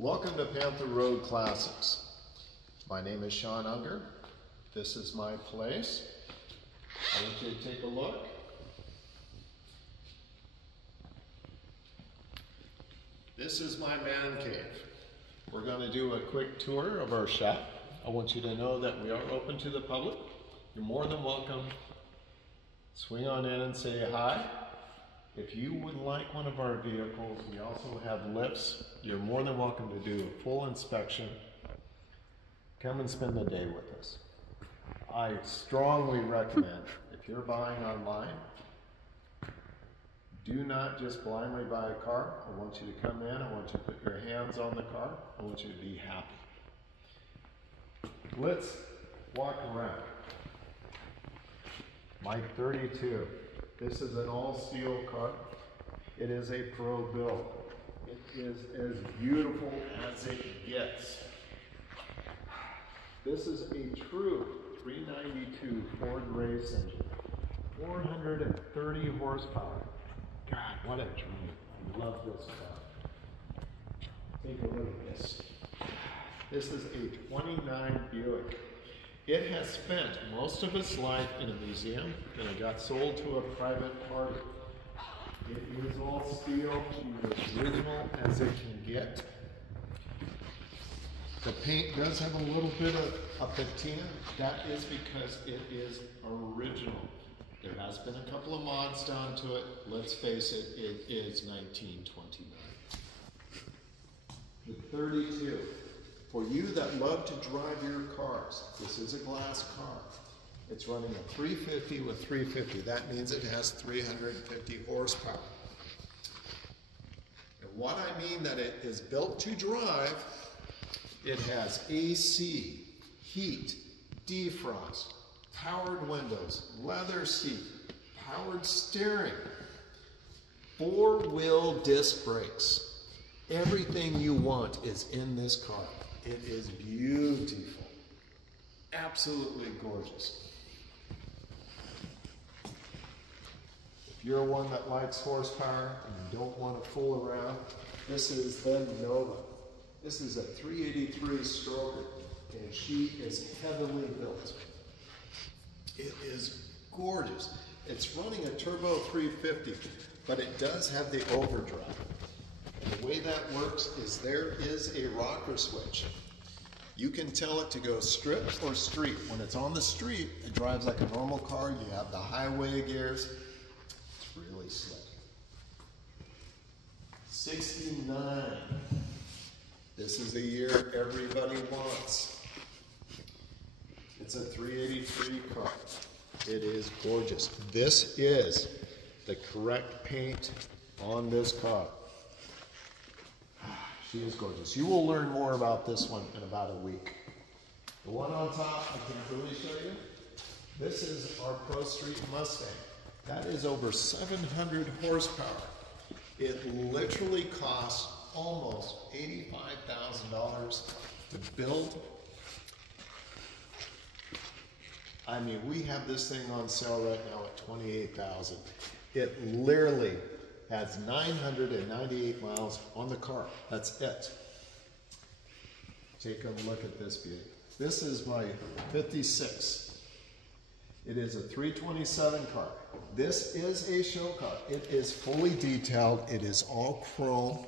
Welcome to Panther Road Classics. My name is Sean Unger. This is my place. I want you to take a look. This is my man cave. We're going to do a quick tour of our shop. I want you to know that we are open to the public. You're more than welcome. Swing on in and say hi. If you would like one of our vehicles, we also have lifts. You're more than welcome to do a full inspection. Come and spend the day with us. I strongly recommend, if you're buying online, do not just blindly buy a car. I want you to come in, I want you to put your hands on the car, I want you to be happy. Let's walk around. Mike 32. This is an all-steel car. It is a pro build. It is as beautiful as it gets. This is a true 392 Ford race engine. 430 horsepower. God, what a dream. I love this car. Take a look at this. This is a 29 Buick. It has spent most of its life in a museum, and it got sold to a private party. It is all steel, as original as it can get. The paint does have a little bit of a patina. That is because it is original. There has been a couple of mods done to it. Let's face it, it is 1929. The 32. For you that love to drive your cars, this is a glass car. It's running a 350 with 350. That means it has 350 horsepower. And what I mean that it is built to drive, it has AC, heat, defrost, powered windows, leather seat, powered steering, four-wheel disc brakes. Everything you want is in this car. It is beautiful, absolutely gorgeous. If you're one that likes horsepower and you don't want to fool around, this is the Nova. This is a 383 stroker, and she is heavily built. It is gorgeous. It's running a turbo 350, but it does have the overdrive. And the way that works is there is a rocker switch. You can tell it to go strip or street. When it's on the street, it drives like a normal car. You have the highway gears. It's really slick. 69. This is the year everybody wants. It's a 383 car. It is gorgeous. This is the correct paint on this car. She is gorgeous. You will learn more about this one in about a week. The one on top, I can really show you. This is our Pro Street Mustang. That is over 700 horsepower. It literally costs almost $85,000 to build. I mean, we have this thing on sale right now at $28,000. It literally has 998 miles on the car. That's it. Take a look at this beauty. This is my 56. It is a 327 car. This is a show car. It is fully detailed. It is all chrome,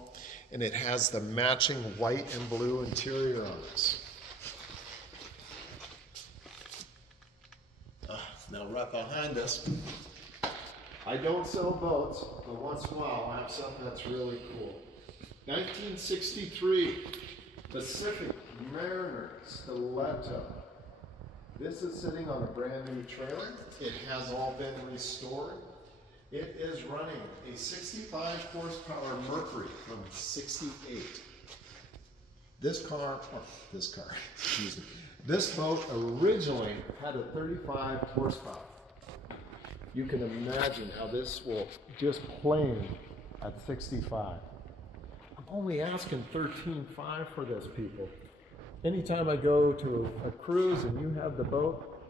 and it has the matching white and blue interior on this. Now right behind us, I don't sell boats, but once in a while I have something that's really cool. 1963 Pacific Mariner Stiletto. This is sitting on a brand new trailer. It has all been restored. It is running a 65 horsepower Mercury from 68. This boat originally had a 35 horsepower. You can imagine how this will just plane at 65. I'm only asking $13,500 for this, people. Anytime I go to a cruise and you have the boat,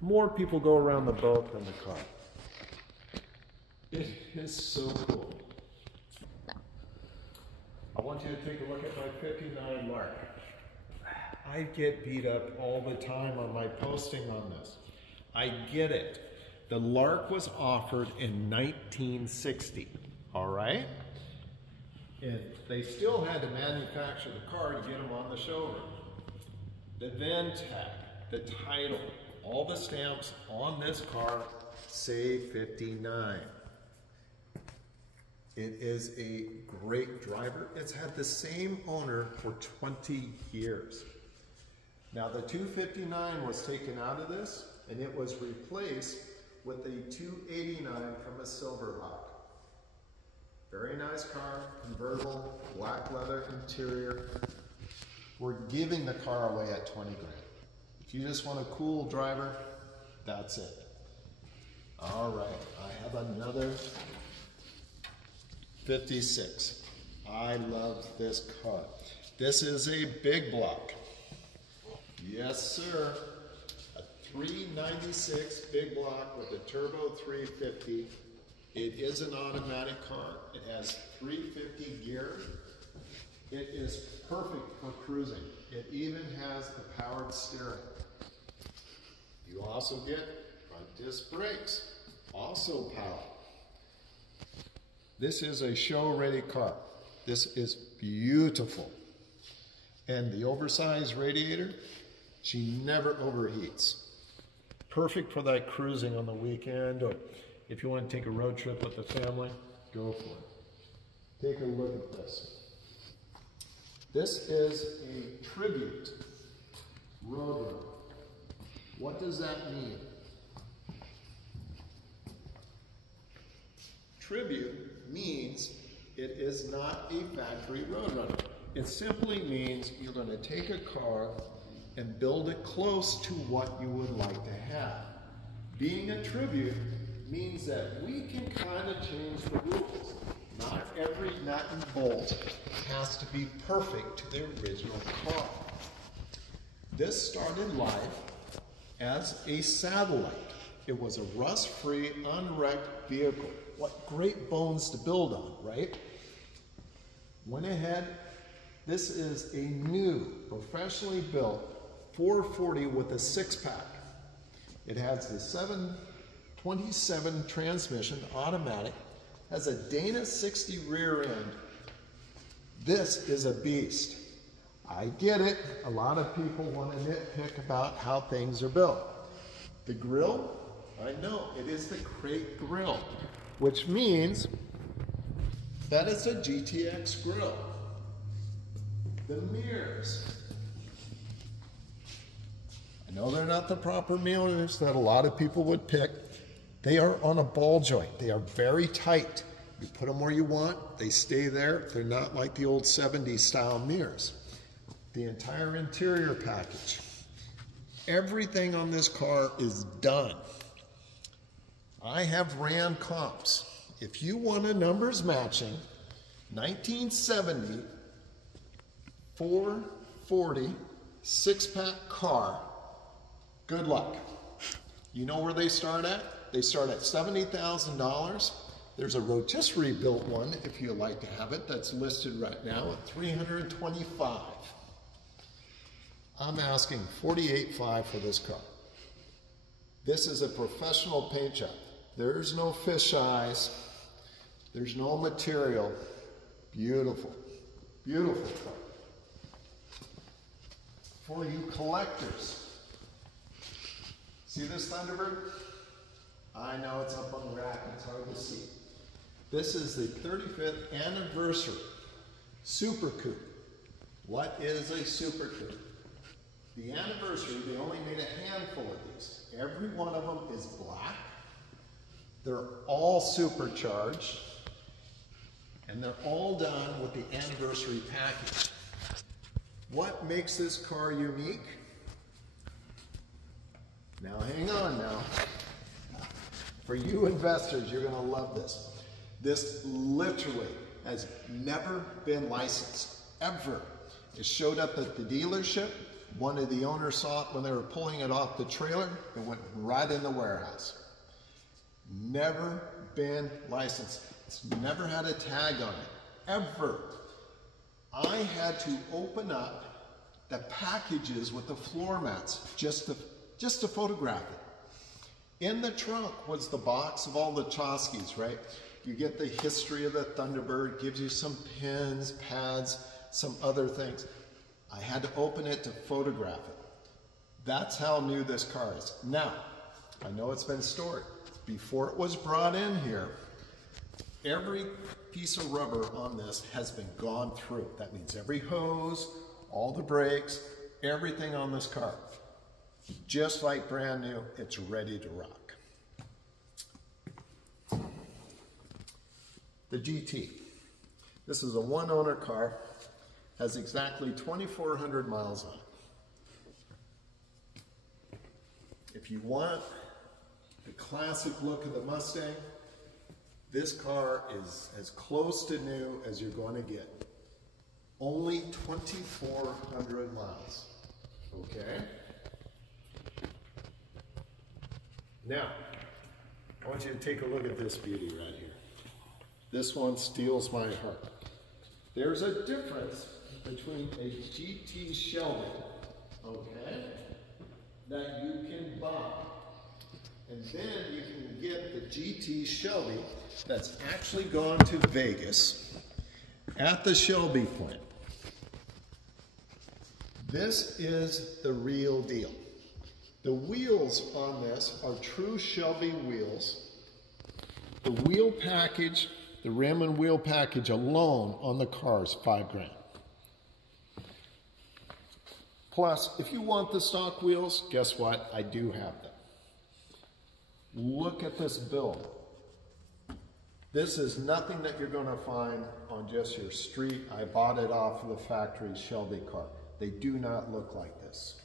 more people go around the boat than the car. It is so cool. I want you to take a look at my 59 Lark. I get beat up all the time on my posting on this. I get it. The Lark was offered in 1960, all right? And they still had to manufacture the car to get them on the showroom. The VIN tag, the title, all the stamps on this car say 59. It is a great driver. It's had the same owner for 20 years. Now the 259 was taken out of this and it was replaced with a 289 from a Silverhawk. Very nice car, convertible, black leather interior. We're giving the car away at 20 grand. If you just want a cool driver, that's it. All right, I have another 56. I love this car. This is a big block. Yes, sir. A 396 big block with a turbo 350. It is an automatic car. It has 350 gear. It is perfect for cruising. It even has a powered steering. You also get front disc brakes, also powered. This is a show-ready car. This is beautiful. And the oversized radiator, she never overheats. Perfect for that cruising on the weekend, or if you want to take a road trip with the family, go for it. Take a look at this. This is a tribute roadrunner. What does that mean? Tribute means it is not a factory roadrunner. It simply means you're going to take a car and build it close to what you would like to have. Being a tribute means that we can kind of change the rules. Not every nut and bolt has to be perfect to the original car. This started life as a satellite. It was a rust-free, unwrecked vehicle. What great bones to build on, right? Went ahead. This is a new, professionally built 440 with a six-pack. It has the 727 transmission, automatic, has a Dana 60 rear end. This is a beast. I get it. A lot of people want to nitpick about how things are built. The grille, I know, it is the crate grille, which means that it's a GTX grille. The mirrors. I know they're not the proper mirrors that a lot of people would pick. They are on a ball joint. They are very tight. You put them where you want, they stay there. They're not like the old 70s style mirrors. The entire interior package. Everything on this car is done. I have ran comps. If you want a numbers matching 1970 440 six-pack car, good luck. You know where they start at? They start at $70,000. There's a rotisserie built one, if you'd like to have it, that's listed right now at $325,000. I'm asking $48,500 for this car. This is a professional paint job. There's no fish eyes. There's no material. Beautiful, beautiful car. For you collectors, see this Thunderbird? I know it's up on the rack, it's hard to see. This is the 35th anniversary Super Coupe. What is a Super Coupe? The anniversary, they only made a handful of these. Every one of them is black. They're all supercharged. And they're all done with the anniversary package. What makes this car unique? Now hang on now. For you investors, you're going to love this. This literally has never been licensed, ever. It showed up at the dealership. One of the owners saw it when they were pulling it off the trailer. It went right in the warehouse. Never been licensed. It's never had a tag on it, ever. I had to open up the packages with the floor mats just to photograph it. In the trunk was the box of all the Choskeys, right? You get the history of the Thunderbird, gives you some pins, pads, some other things. I had to open it to photograph it. That's how new this car is. Now, I know it's been stored. Before it was brought in here, every piece of rubber on this has been gone through. That means every hose, all the brakes, everything on this car. Just like brand new, it's ready to rock. The GT. This is a one-owner car, has exactly 2,400 miles on it. If you want the classic look of the Mustang, this car is as close to new as you're going to get. Only 2,400 miles, okay? Now, I want you to take a look at this beauty right here. This one steals my heart. There's a difference between a GT Shelby, okay, that you can buy. And then you can get the GT Shelby that's actually gone to Vegas at the Shelby plant. This is the real deal. The wheels on this are true Shelby wheels. The wheel package, the rim and wheel package alone on the car is $5 grand. Plus, if you want the stock wheels, guess what? I do have them. Look at this build. This is nothing that you're going to find on just your street. I bought it off of the factory Shelby car. They do not look like this.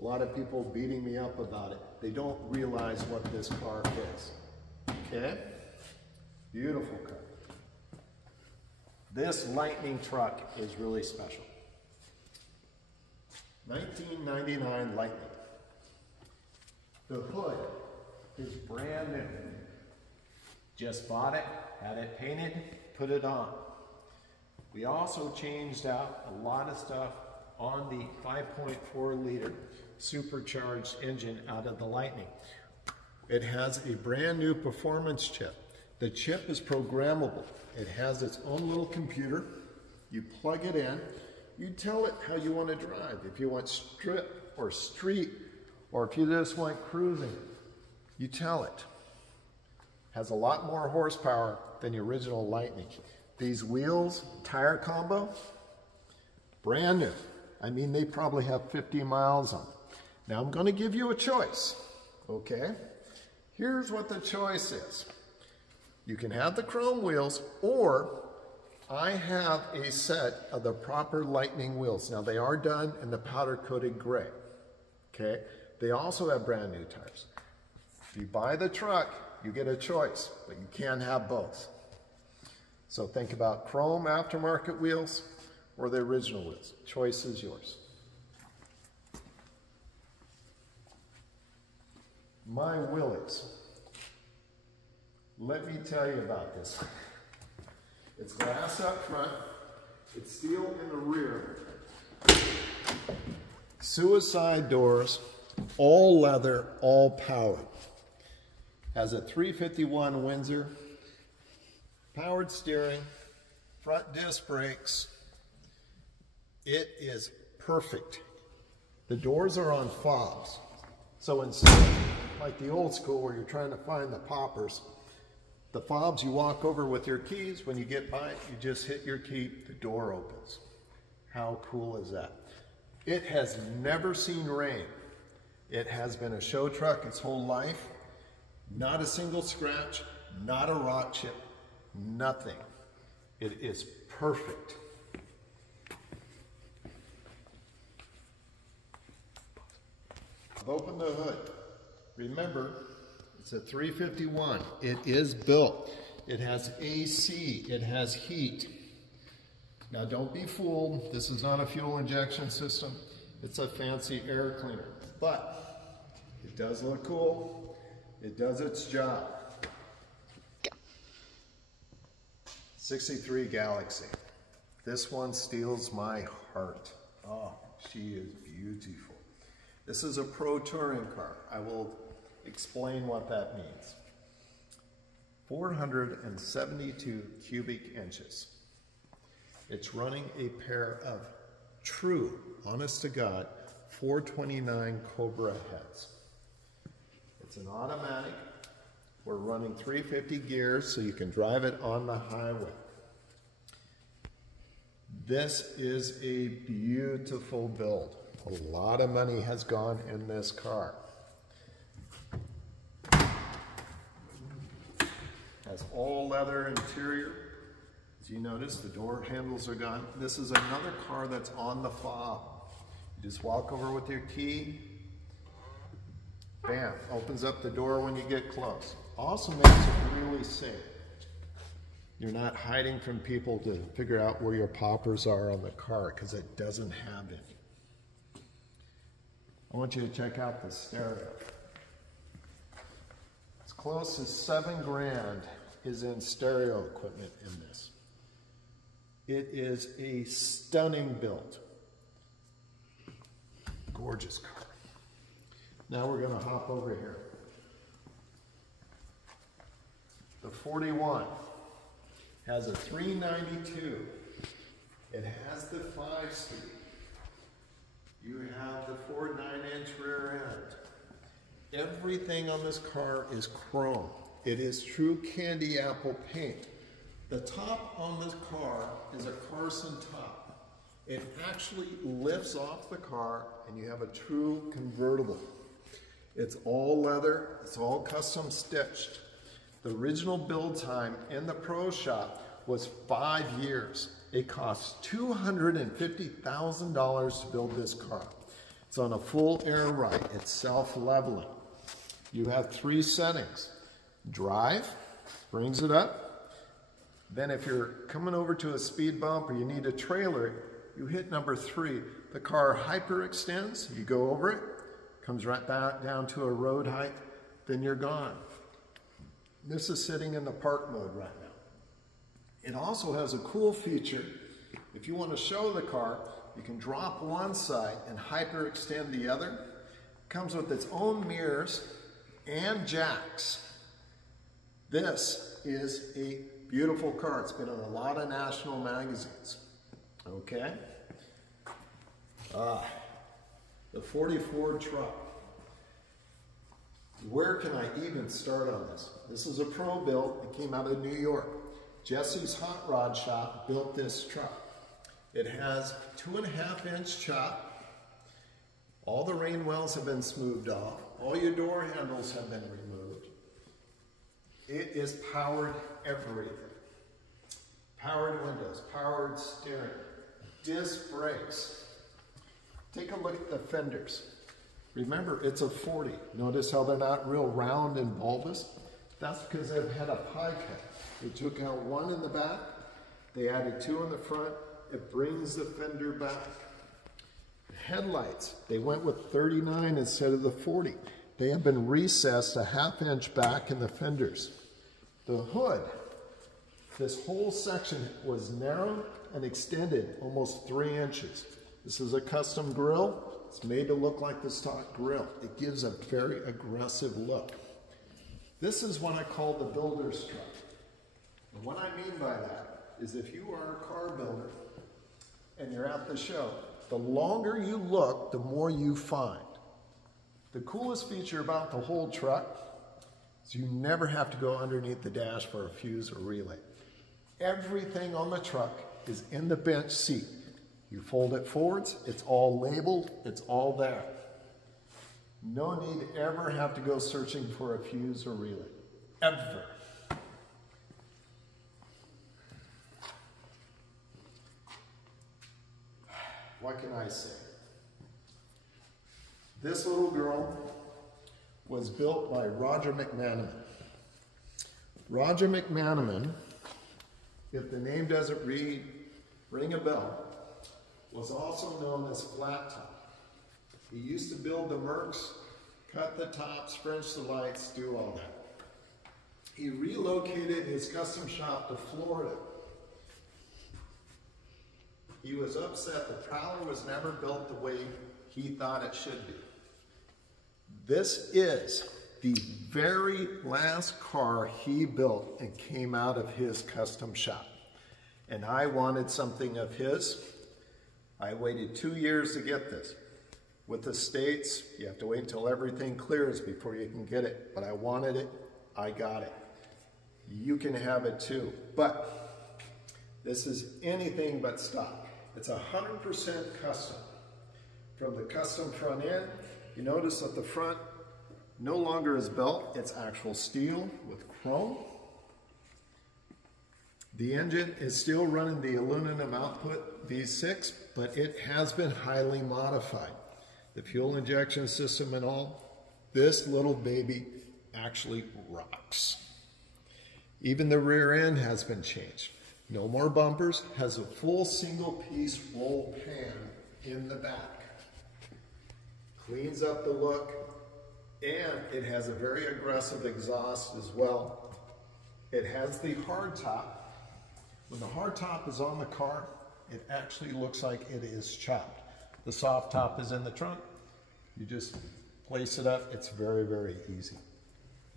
A lot of people beating me up about it. They don't realize what this car is. Okay? Beautiful car. This Lightning truck is really special. 1999 Lightning. The hood is brand new. Just bought it, had it painted, put it on. We also changed out a lot of stuff on the 5.4 liter supercharged engine out of the Lightning. It has a brand new performance chip. The chip is programmable. It has its own little computer. You plug it in. You tell it how you want to drive. If you want strip or street, or if you just want cruising, you tell it. Has a lot more horsepower than the original Lightning. These wheels, tire combo, brand new. I mean, they probably have 50 miles on them. Now I'm going to give you a choice, okay? Here's what the choice is. You can have the chrome wheels, or I have a set of the proper Lightning wheels. Now they are done in the powder coated gray, okay? They also have brand new tires. If you buy the truck, you get a choice, but you can't have both. So think about chrome aftermarket wheels or the original wheels. Choice is yours. My Willys. Let me tell you about this. It's glass up front, it's steel in the rear. Suicide doors, all leather, all power. Has a 351 Windsor, powered steering, front disc brakes. It is perfect. The doors are on fobs. So instead of like the old school where you're trying to find the poppers, the fobs you walk over with your keys, when you get by it, you just hit your key, the door opens. How cool is that? It has never seen rain. It has been a show truck its whole life. Not a single scratch, not a rock chip, nothing. It is perfect. I've opened the hood. Remember, it's a 351. It is built. It has AC. It has heat. Now don't be fooled. This is not a fuel injection system. It's a fancy air cleaner. But it does look cool. It does its job. 63 Galaxy. This one steals my heart. Oh, she is beautiful. This is a pro touring car. I will explain what that means. 472 cubic inches. It's running a pair of true, honest to God, 429 Cobra heads. It's an automatic. We're running 350 gears so you can drive it on the highway. This is a beautiful build. A lot of money has gone in this car. Has all leather interior. As you notice, the door handles are gone. This is another car that's on the fob. You just walk over with your key. Bam, opens up the door when you get close. Also makes it really safe. You're not hiding from people to figure out where your poppers are on the car because it doesn't have any. I want you to check out the stereo. As close as $7 grand is in stereo equipment in this. It is a stunning build. Gorgeous car. Now we're going to hop over here. The 41 has a 392. It has the 5-speed. You have the 4 9-inch rear end. Everything on this car is chrome. It is true candy apple paint. The top on this car is a Carson top. It actually lifts off the car and you have a true convertible. It's all leather, it's all custom stitched. The original build time in the pro shop was 5 years. It cost $250,000 to build this car. It's on a full air ride. It's self-leveling. You have 3 settings. Drive, brings it up. Then if you're coming over to a speed bump or you need a trailer, you hit number 3. The car hyperextends, you go over it, comes right back down to a road height, then you're gone. This is sitting in the park mode right now. It also has a cool feature. If you want to show the car, you can drop one side and hyperextend the other. It comes with its own mirrors and jacks. This is a beautiful car. It's been in a lot of national magazines. Okay? The 44 truck. Where can I even start on this? This is a pro build. It came out of New York. Jesse's Hot Rod Shop built this truck. It has 2.5-inch chop. All the rain wells have been smoothed off. All your door handles have been removed. It is powered everything. Powered windows, powered steering, disc brakes. Take a look at the fenders. Remember, it's a 40. Notice how they're not real round and bulbous? That's because they've had a pie cut. They took out 1 in the back, they added 2 in the front. It brings the fender back. The headlights, they went with 39 instead of the 40. They have been recessed a 1/2 inch back in the fenders. The hood, this whole section was narrowed and extended almost 3 inches. This is a custom grille. It's made to look like the stock grille. It gives a very aggressive look. This is what I call the builder's truck. And what I mean by that is if you are a car builder and you're at the show, the longer you look, the more you find. The coolest feature about the whole truck is you never have to go underneath the dash for a fuse or relay. Everything on the truck is in the bench seat. You fold it forwards, it's all labeled, it's all there. No need to ever have to go searching for a fuse or relay, ever. What can I say? This little girl was built by Roger McManaman. Roger McManaman, if the name doesn't ring a bell, was also known as Flat Top. He used to build the Mercs, cut the tops, French the lights, do all that. He relocated his custom shop to Florida. He was upset the Prowler was never built the way he thought it should be. This is the very last car he built and came out of his custom shop. And I wanted something of his. I waited 2 years to get this. With the states, you have to wait until everything clears before you can get it. But I wanted it, I got it. You can have it too. But this is anything but stock. It's 100% custom. From the custom front end, you notice that the front no longer is belt, it's actual steel with chrome. The engine is still running the aluminum output V6, but it has been highly modified. The fuel injection system and all, this little baby actually rocks. Even the rear end has been changed. No more bumpers, has a full single piece roll pan in the back. Cleans up the look, and it has a very aggressive exhaust as well. It has the hard top. When the hard top is on the car, it actually looks like it is chopped. The soft top is in the trunk. You just place it up. It's very, very easy.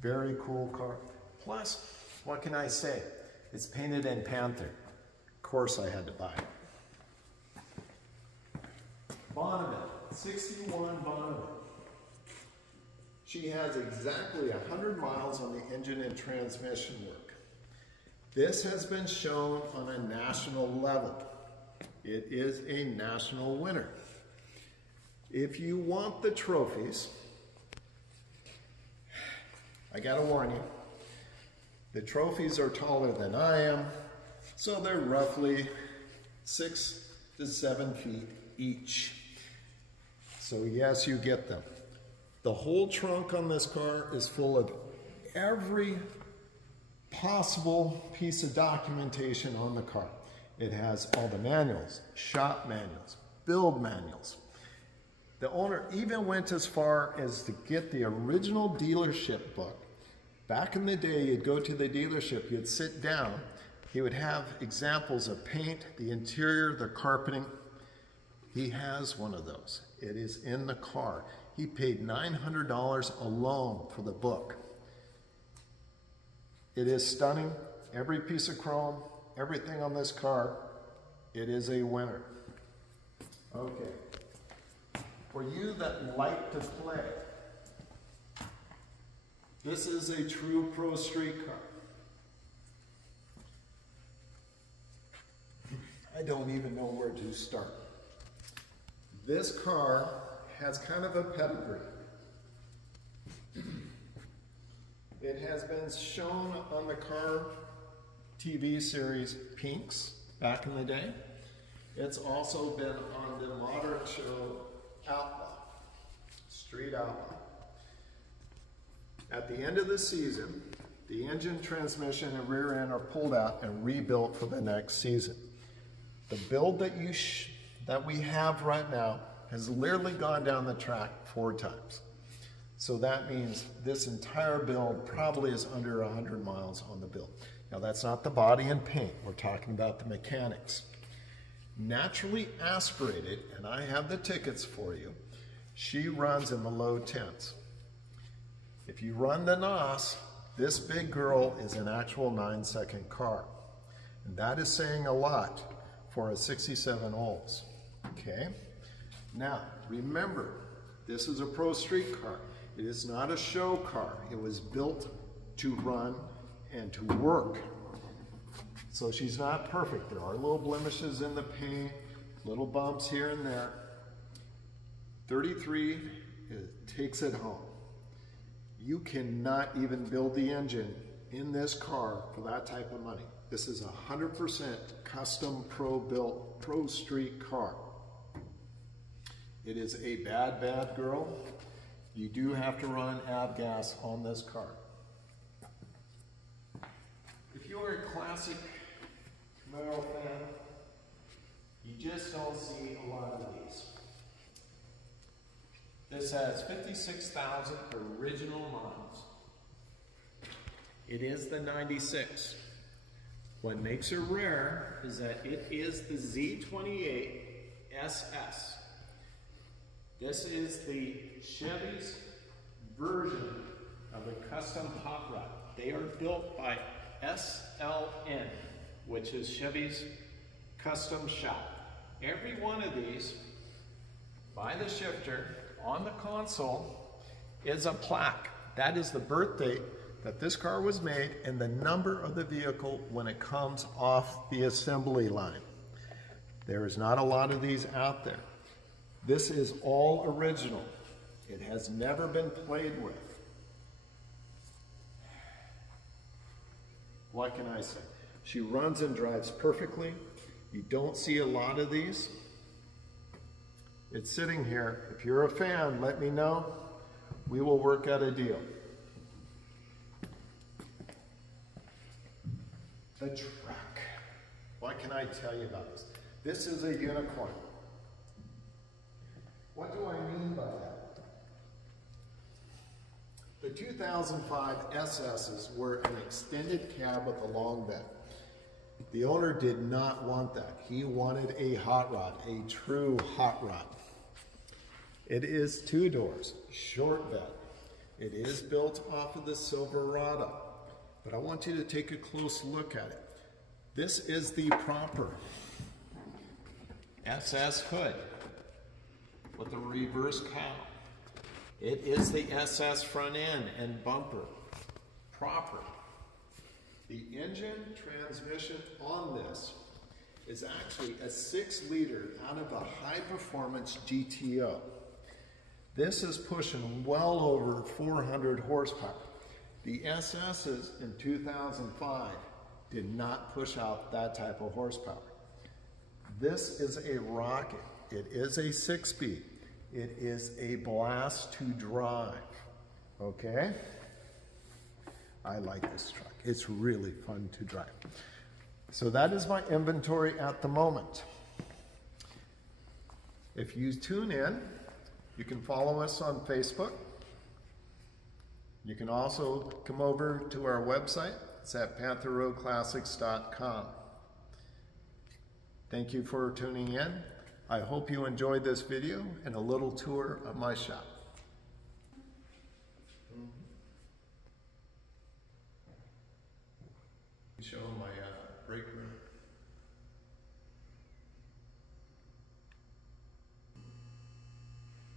Very cool car. Plus, what can I say? It's painted in Panther. Of course I had to buy it. Bonneville, 61 Bonneville. She has exactly 100 miles on the engine and transmission work. This has been shown on a national level. It is a national winner. If you want the trophies, I gotta warn you, the trophies are taller than I am, so they're roughly 6 to 7 feet each. So yes, you get them. The whole trunk on this car is full of every possible piece of documentation on the car. It has all the manuals, shop manuals, build manuals. The owner even went as far as to get the original dealership book. Back in the day, you'd go to the dealership, you'd sit down, he would have examples of paint, the interior, the carpeting. He has one of those. It is in the car. He paid $900 alone for the book. It is stunning. Every piece of chrome, everything on this car, it is a winner. Okay. For you that like to play, this is a true pro street car. I don't even know where to start. This car has kind of a pedigree. It has been shown on the car TV series Pinks back in the day. It's also been on the modern show Outlaw, Street Outlaw. At the end of the season, the engine, transmission, and rear end are pulled out and rebuilt for the next season. The build that we have right now has literally gone down the track 4 times. So that means this entire build probably is under 100 miles on the build. Now that's not the body and paint, we're talking about the mechanics. Naturally aspirated, and I have the tickets for you, she runs in the low 10s. If you run the NOS, this big girl is an actual 9-second car. And that is saying a lot for a 67 Olds, okay? Now, remember, this is a pro street car. It is not a show car. It was built to run and to work. So she's not perfect. There are little blemishes in the paint, little bumps here and there. 33 takes it home. You cannot even build the engine in this car for that type of money. This is 100% custom pro-built, pro street car. It is a bad, bad girl. You do have to run avgas on this car. If you're a classic Camaro fan, you just don't see a lot of these. This has 56,000 original miles. It is the 96. What makes her rare is that it is the Z28 SS. This is the Chevy's version of a custom hot rod. They are built by SLN, which is Chevy's custom shop. Every one of these, by the shifter, on the console, is a plaque. That is the birth date that this car was made and the number of the vehicle when it comes off the assembly line. There is not a lot of these out there. This is all original. It has never been played with. What can I say? She runs and drives perfectly. You don't see a lot of these. It's sitting here. If you're a fan, let me know. We will work out a deal. The truck. What can I tell you about this? This is a unicorn. What do I mean by that? The 2005 SS's were an extended cab with a long bed. The owner did not want that. He wanted a hot rod, a true hot rod. It is 2 doors, short bed. It is built off of the Silverado, but I want you to take a close look at it. This is the proper SS hood with a reverse cowl. It is the SS front end and bumper, proper. The engine transmission on this is actually a 6-liter out of a high-performance GTO. This is pushing well over 400 horsepower. The SS's in 2005 did not push out that type of horsepower. This is a rocket. It is a 6-speed. It is a blast to drive, okay? I like this truck. It's really fun to drive. So that is my inventory at the moment. If you tune in, you can follow us on Facebook. You can also come over to our website. It's at pantherroadclassics.com. Thank you for tuning in. I hope you enjoyed this video and a little tour of my shop. Show my